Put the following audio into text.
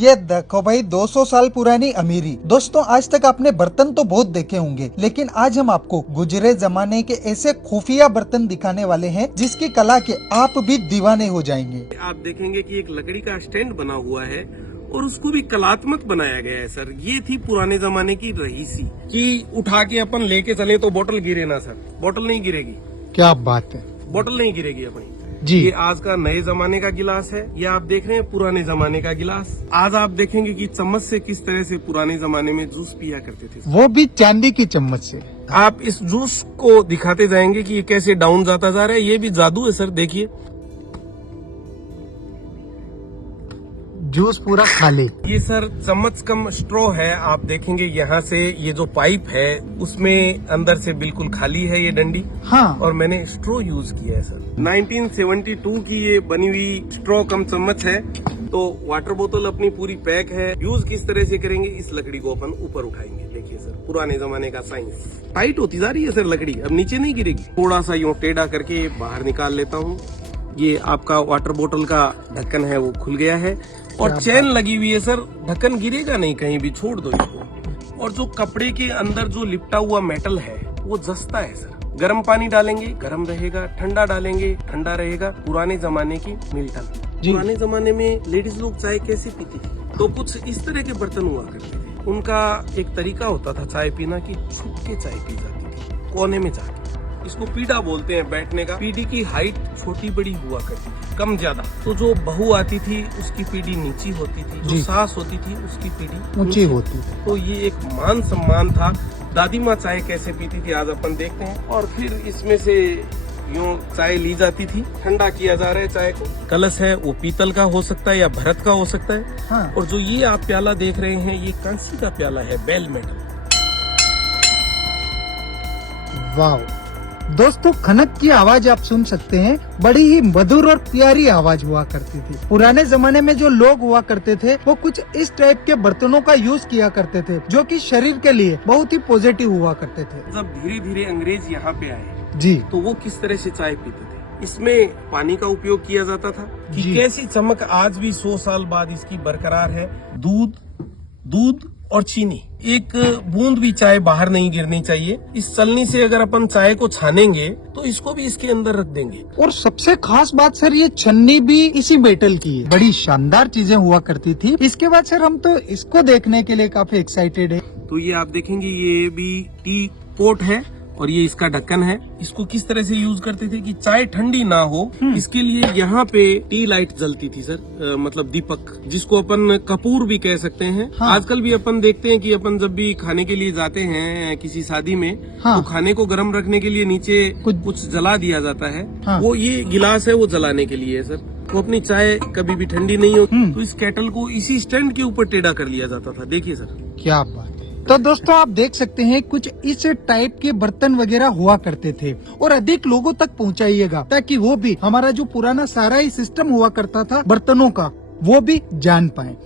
ये देखो भाई 200 साल पुरानी अमीरी। दोस्तों आज तक आपने बर्तन तो बहुत देखे होंगे, लेकिन आज हम आपको गुजरे जमाने के ऐसे खुफिया बर्तन दिखाने वाले हैं जिसकी कला के आप भी दीवाने हो जाएंगे। आप देखेंगे कि एक लकड़ी का स्टैंड बना हुआ है और उसको भी कलात्मक बनाया गया है सर। ये थी पुराने जमाने की रहीसी कि उठा के अपन लेके चले तो बोतल गिरे ना सर, बोतल नहीं गिरेगी। क्या बात है, बोतल नहीं गिरेगी अपनी जी। ये आज का नए जमाने का गिलास है, ये आप देख रहे हैं पुराने जमाने का गिलास। आज आप देखेंगे कि चम्मच से किस तरह से पुराने जमाने में जूस पिया करते थे, वो भी चांदी की चम्मच से। आप इस जूस को दिखाते जाएंगे कि ये कैसे डाउन जाता जा रहा है। ये भी जादू है सर, देखिए जूस पूरा खाली। ये सर चम्मच कम स्ट्रॉ है। आप देखेंगे यहाँ से ये जो पाइप है उसमें अंदर से बिल्कुल खाली है ये डंडी। हाँ। और मैंने स्ट्रॉ यूज किया है सर। 1972 की ये बनी हुई स्ट्रॉ कम चम्मच है। तो वाटर बोतल अपनी पूरी पैक है। यूज किस तरह से करेंगे, इस लकड़ी को अपन ऊपर उठाएंगे। देखिए सर, पुराने जमाने का साइंस। टाइट होती जा रही है सर लकड़ी, अब नीचे नहीं गिरेगी। थोड़ा सा यूं टेढ़ा करके बाहर निकाल लेता हूँ। ये आपका वाटर बोतल का ढक्कन है वो खुल गया है और चेन लगी हुई है सर, ढक्कन गिरेगा नहीं कहीं भी, छोड़ दो इसको। और जो कपड़े के अंदर जो लिपटा हुआ मेटल है वो जसता है सर। गर्म पानी डालेंगे गर्म रहेगा, ठंडा डालेंगे ठंडा रहेगा। पुराने जमाने की मिल्टन। पुराने जमाने में लेडीज लोग चाय कैसे पीती थी, तो कुछ इस तरह के बर्तन हुआ करते थे। उनका एक तरीका होता था चाय पीना की छुप के चाय पी जाती थी, कोने में जाके। इसको पीढ़ा बोलते हैं बैठने का। पीढ़ी की हाइट छोटी बड़ी हुआ करती थी, कम ज्यादा। तो जो बहू आती थी उसकी पीढ़ी नीची होती थी, जो सास होती थी उसकी पीढ़ी ऊंची होती थी। तो ये एक मान सम्मान था। दादी माँ चाय कैसे पीती थी आज अपन देखते हैं। और फिर इसमें से यूं चाय ली जाती थी, ठंडा किया जा रहा है चाय को। कलश है वो पीतल का हो सकता है या भरत का हो सकता है। हाँ। और जो ये आप प्याला देख रहे हैं ये कांसी का प्याला है, बेल मेटल। वाह दोस्तों, खनक की आवाज आप सुन सकते हैं। बड़ी ही मधुर और प्यारी आवाज हुआ करती थी। पुराने जमाने में जो लोग हुआ करते थे वो कुछ इस टाइप के बर्तनों का यूज किया करते थे जो कि शरीर के लिए बहुत ही पॉजिटिव हुआ करते थे। जब धीरे धीरे अंग्रेज यहाँ पे आए जी, तो वो किस तरह से चाय पीते थे। इसमें पानी का उपयोग किया जाता था कि कैसी चमक आज भी 100 साल बाद इसकी बरकरार है। दूध और चीनी, एक बूंद भी चाय बाहर नहीं गिरनी चाहिए। इस चलनी से अगर अपन चाय को छानेंगे तो इसको भी इसके अंदर रख देंगे। और सबसे खास बात सर, ये छन्नी भी इसी मेटल की है। बड़ी शानदार चीजें हुआ करती थी। इसके बाद सर हम तो इसको देखने के लिए काफी एक्साइटेड है। तो ये आप देखेंगे ये भी टी पोट है और ये इसका ढक्कन है। इसको किस तरह से यूज करते थे कि चाय ठंडी ना हो, इसके लिए यहाँ पे टी लाइट जलती थी सर, मतलब दीपक, जिसको अपन कपूर भी कह सकते हैं। हाँ। आजकल भी अपन देखते हैं कि अपन जब भी खाने के लिए जाते हैं किसी शादी में, हाँ, तो खाने को गर्म रखने के लिए नीचे कुछ जला दिया जाता है। हाँ। वो ये गिलास है वो जलाने के लिए है सर। तो अपनी चाय कभी भी ठंडी नहीं होती, तो इस केटल को इसी स्टैंड के ऊपर टेढ़ा कर लिया जाता था। देखिए सर, क्या बात। तो दोस्तों आप देख सकते हैं कुछ इस टाइप के बर्तन वगैरह हुआ करते थे और अधिक लोगों तक पहुंचाइएगा ताकि वो भी हमारा जो पुराना सारा ही सिस्टम हुआ करता था बर्तनों का वो भी जान पाए।